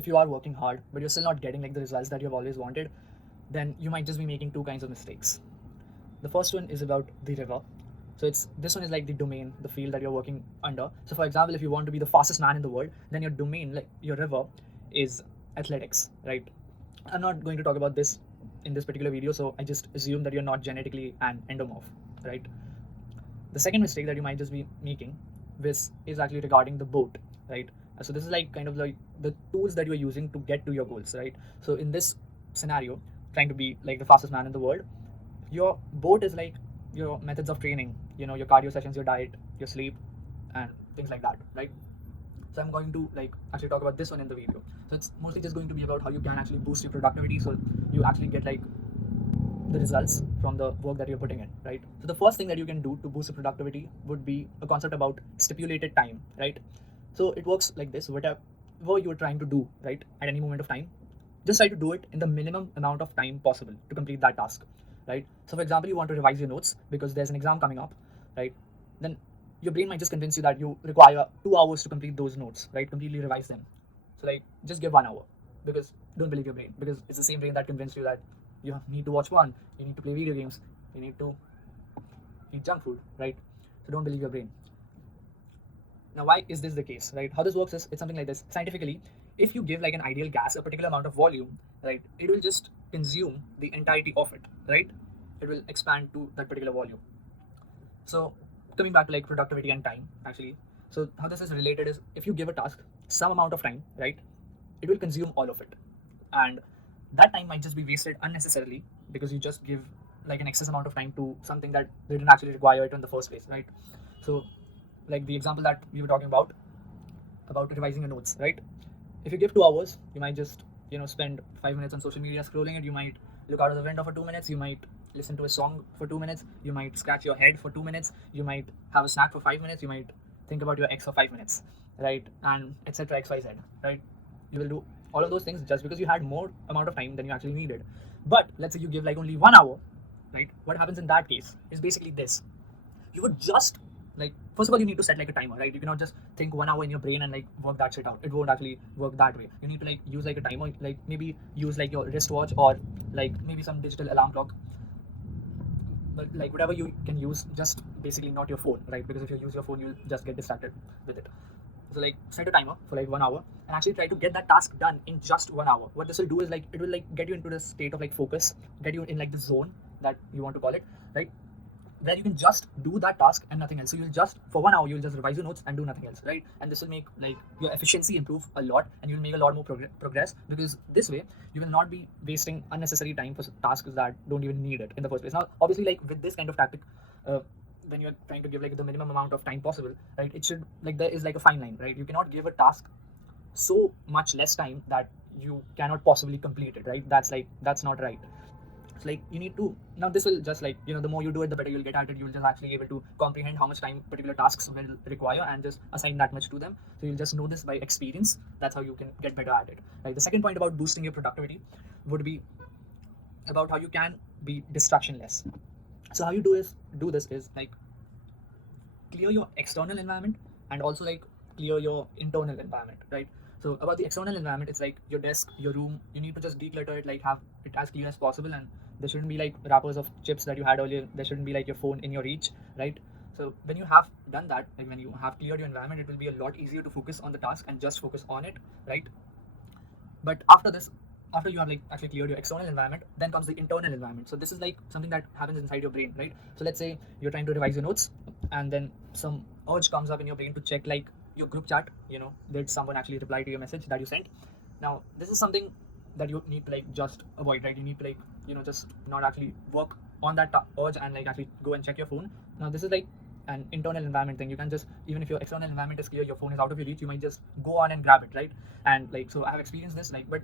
if you are working hard but you're still not getting like the results that you've always wanted, then you might just be making two kinds of mistakes. The first one is about the river. So it's this one is like the domain, the field that you're working under. So for example, if you want to be the fastest man in the world, then your domain, like your river, is athletics, right? I'm not going to talk about this in this particular video, so I just assume that you're not genetically an endomorph, right? The second mistake that you might just be making this is actually regarding the boat, right? So this is like kind of like the tools that you're using to get to your goals, right? So in this scenario, trying to be like the fastest man in the world, your boat is like your methods of training, your cardio sessions, your diet, your sleep, and things like that, right? So I'm going to like actually talk about this one in the video. So it's mostly just going to be about how you can actually boost your productivity, so you actually get like the results from the work that you're putting in, right? So the first thing that you can do to boost the productivity would be a concept about stipulated time, right? So it works like this: whatever you're trying to do, right, at any moment of time, just try to do it in the minimum amount of time possible to complete that task, right? So for example, you want to revise your notes because there's an exam coming up, right? Then your brain might just convince you that you require 2 hours to complete those notes, right? Completely revise them. So like just give 1 hour, because don't believe your brain, because it's the same brain that convinced you that you need to watch one, you need to play video games, you need to eat junk food, right? So don't believe your brain. Now, why is this the case, right? How this works is it's something like this. Scientifically, if you give like an ideal gas a particular amount of volume, right, it will just consume the entirety of it, right? It will expand to that particular volume. So coming back to like productivity and time, actually. So how this is related is if you give a task some amount of time, right, it will consume all of it. And that time might just be wasted unnecessarily because you just give like an excess amount of time to something that they didn't actually require it in the first place, right? So like the example that we were talking about revising your notes, right? If you give 2 hours, you might just spend 5 minutes on social media scrolling it. You might look out of the window for 2 minutes. You might listen to a song for 2 minutes. You might scratch your head for 2 minutes. You might have a snack for 5 minutes. You might think about your ex for 5 minutes, right? And etc. XYZ, right? You will do all of those things just because you had more amount of time than you actually needed. But let's say you give like only 1 hour, right? What happens in that case is basically this: you would just like, first of all, you need to set like a timer, right? You cannot just think 1 hour in your brain and like work that shit out. It won't actually work that way. You need to like use like a timer, like maybe use like your wristwatch or like maybe some digital alarm clock, but like whatever you can use, just basically not your phone, right? Because if you use your phone, you'll just get distracted with it. So like set a timer for like 1 hour and actually try to get that task done in just 1 hour. What this will do is like it will like get you into the state of like focus, get you in like the zone that you want to call it, right? Where you can just do that task and nothing else. So you'll just for 1 hour you'll just revise your notes and do nothing else, right? And this will make like your efficiency improve a lot, and you'll make a lot more progress, because this way you will not be wasting unnecessary time for tasks that don't even need it in the first place. Now, obviously, like with this kind of tactic, uh, when you're trying to give like the minimum amount of time possible, right? It should like there is like a fine line, right? You cannot give a task so much less time that you cannot possibly complete it, right? That's not right. It's like you need to, now this will just like the more you do it, the better you'll get at it. You'll just actually able to comprehend how much time particular tasks will require and just assign that much to them. So you'll just know this by experience. That's how you can get better at it, right? The second point about boosting your productivity would be about how you can be distractionless. So how you do this is like clear your external environment and also like clear your internal environment, right? So about the external environment, it's like your desk, your room. You need to just declutter it, like have it as clean as possible, and there shouldn't be like wrappers of chips that you had earlier. There shouldn't be like your phone in your reach, right? So when you have done that, like when you have cleared your environment, it will be a lot easier to focus on the task and just focus on it, right? But after this, after you have like actually cleared your external environment, then comes the internal environment. So this is like something that happens inside your brain, right? So let's say you're trying to revise your notes, and then some urge comes up in your brain to check like your group chat. Did someone actually reply to your message that you sent? Now this is something that you need to like just avoid, right? You need to like just not actually work on that urge and like actually go and check your phone. Now this is like an internal environment thing. You can just, even if your external environment is clear, your phone is out of your reach, you might just go on and grab it, right? And like, so I have experienced this, like, but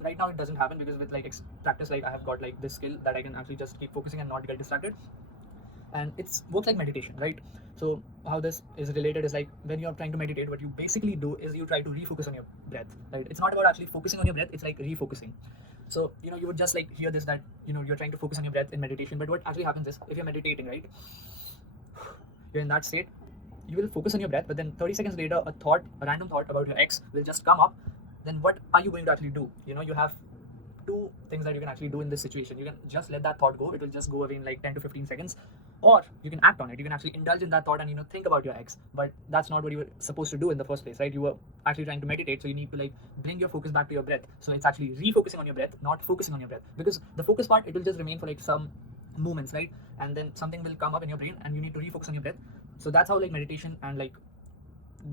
right now it doesn't happen because with like practice, like I have got like this skill that I can actually just keep focusing and not get distracted. And it's works like meditation, right? So how this is related is like when you're trying to meditate, what you basically do is you try to refocus on your breath, right? It's not about actually focusing on your breath, it's like refocusing. So you would just like hear this, that you're trying to focus on your breath in meditation, but what actually happens is if you're meditating, right, you're in that state, you will focus on your breath, but then 30 seconds later a random thought about your ex will just come up, then what are you going to actually do? You have two things that you can actually do in this situation. You can just let that thought go, it will just go away in like 10 to 15 seconds, or you can act on it. You can actually indulge in that thought and think about your ex, but that's not what you were supposed to do in the first place, right? You were actually trying to meditate, so you need to like bring your focus back to your breath. So it's actually refocusing on your breath, not focusing on your breath, because the focus part, it will just remain for like some moments, right? And then something will come up in your brain and you need to refocus on your breath. So that's how like meditation and like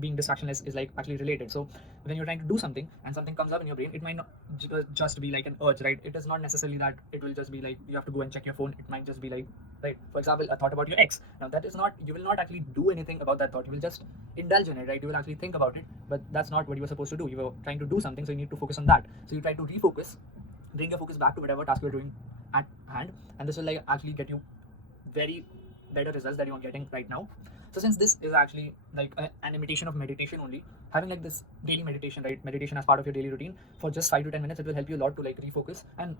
being distractionless is like actually related. So when you're trying to do something and something comes up in your brain, it might not just be like an urge, right? It is not necessarily that it will just be like you have to go and check your phone. It might just be like, right, for example, a thought about your ex. Now that is not, you will not actually do anything about that thought, you will just indulge in it, right? You will actually think about it, but that's not what you were supposed to do. You were trying to do something, so you need to focus on that. So you try to refocus, bring your focus back to whatever task you're doing at hand, and this will like actually get you very better results that you are getting right now. So since this is actually like an imitation of meditation only, having like this daily meditation, right? Meditation as part of your daily routine for just 5 to 10 minutes, it will help you a lot to like refocus, and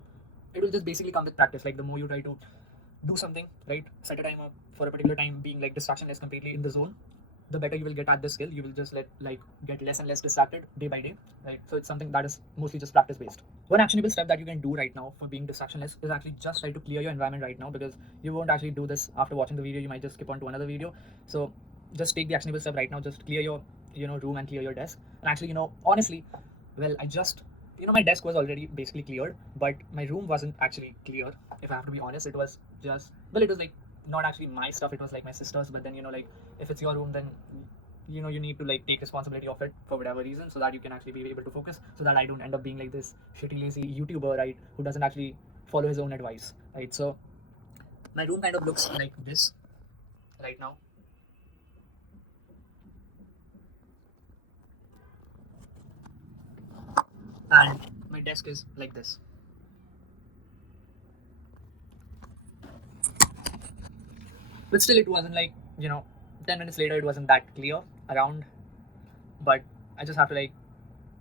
it will just basically come with practice. Like the more you try to do something, right? Set a timer for a particular time, being like distractionless, completely in the zone, the better you will get at this skill. You will just get less and less distracted day by day, right? So it's something that is mostly just practice based. One actionable step that you can do right now for being distractionless is actually just try to clear your environment right now, because you won't actually do this after watching the video. You might just skip on to another video. So just take the actionable step right now. Just clear your room and clear your desk. And actually, honestly, well, I just my desk was already basically cleared, but my room wasn't actually clear. If I have to be honest, it was just, well, it was like not actually my stuff, it was like my sister's. But then like if it's your room, then you need to like take responsibility of it for whatever reason, so that you can actually be able to focus, so that I don't end up being like this shitty lazy YouTuber, right, who doesn't actually follow his own advice, right? So my room kind of looks like this right now, and my desk is like this. But still, it wasn't like 10 minutes later, it wasn't that clear around. But I just have to like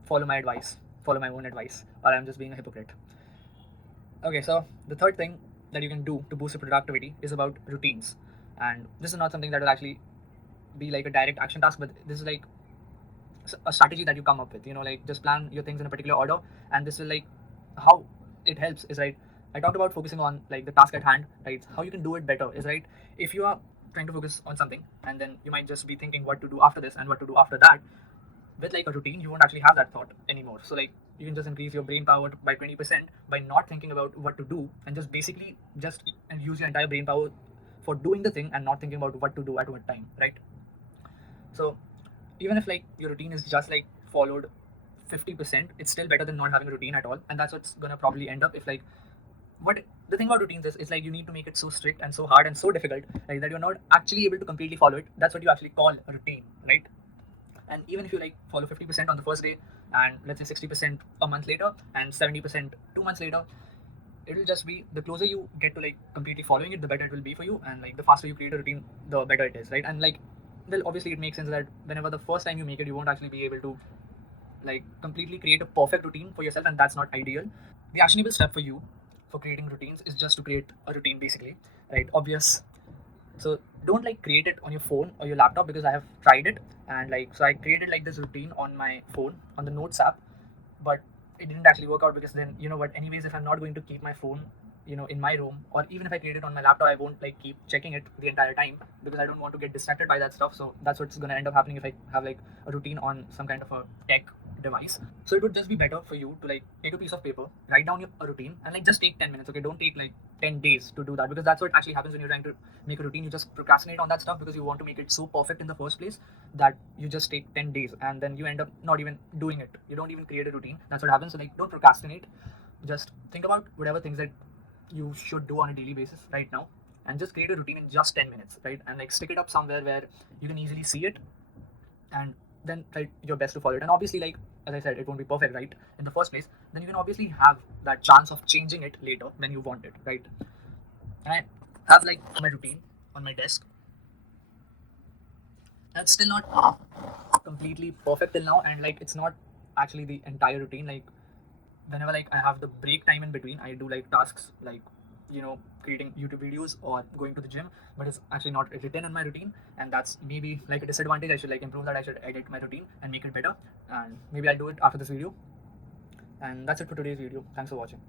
follow my advice, follow my own advice, or I'm just being a hypocrite. Okay, so the third thing that you can do to boost your productivity is about routines. And this is not something that will actually be like a direct action task, but this is like a strategy that you come up with. Like just plan your things in a particular order, and this will like how it helps is, right, I talked about focusing on like the task at hand, right? How you can do it better is, right, if you are trying to focus on something and then you might just be thinking what to do after this and what to do after that, with like a routine you won't actually have that thought anymore. So like you can just increase your brain power by 20% by not thinking about what to do, and just basically just and use your entire brain power for doing the thing and not thinking about what to do at what time, right? So even if like your routine is just like followed 50%, it's still better than not having a routine at all. And that's what's gonna probably end up if like what the thing about routines is like you need to make it so strict and so hard and so difficult, like that you're not actually able to completely follow it. That's what you actually call a routine, right? And even if you like follow 50% on the first day, and let's say 60% a month later, and 70% 2 months later, it will just be the closer you get to like completely following it, the better it will be for you. And like the faster you create a routine, the better it is, right? And like, well, obviously it makes sense that whenever the first time you make it, you won't actually be able to like completely create a perfect routine for yourself, and that's not ideal. The actionable step for you for creating routines is just to create a routine, basically, right? Obvious. So don't like create it on your phone or your laptop, because I have tried it, and like so I created like this routine on my phone on the Notes app, but it didn't actually work out, because then what, anyways, if I'm not going to keep my phone in my room, or even if I create it on my laptop, I won't like keep checking it the entire time, because I don't want to get distracted by that stuff. So that's what's going to end up happening if I have like a routine on some kind of a tech device. So it would just be better for you to like take a piece of paper, write down your a routine, and like just take 10 minutes. Okay, don't take like 10 days to do that, because that's what actually happens when you're trying to make a routine. You just procrastinate on that stuff because you want to make it so perfect in the first place that you just take 10 days, and then you end up not even doing it. You don't even create a routine. That's what happens. So like don't procrastinate. Just think about whatever things that you should do on a daily basis right now, and just create a routine in just 10 minutes, right? And like stick it up somewhere where you can easily see it, and then try your best to follow it. And obviously, like as I said, it won't be perfect, right, in the first place. Then you can obviously have that chance of changing it later when you want it, right? And I have like my routine on my desk. That's still not completely perfect till now, and like it's not actually the entire routine. Like whenever like I have the break time in between, I do like tasks like creating YouTube videos or going to the gym, but it's actually not written in my routine, and that's maybe like a disadvantage. I should like improve that. I should edit my routine and make it better, and maybe I'll do it after this video. And that's it for today's video. Thanks for watching.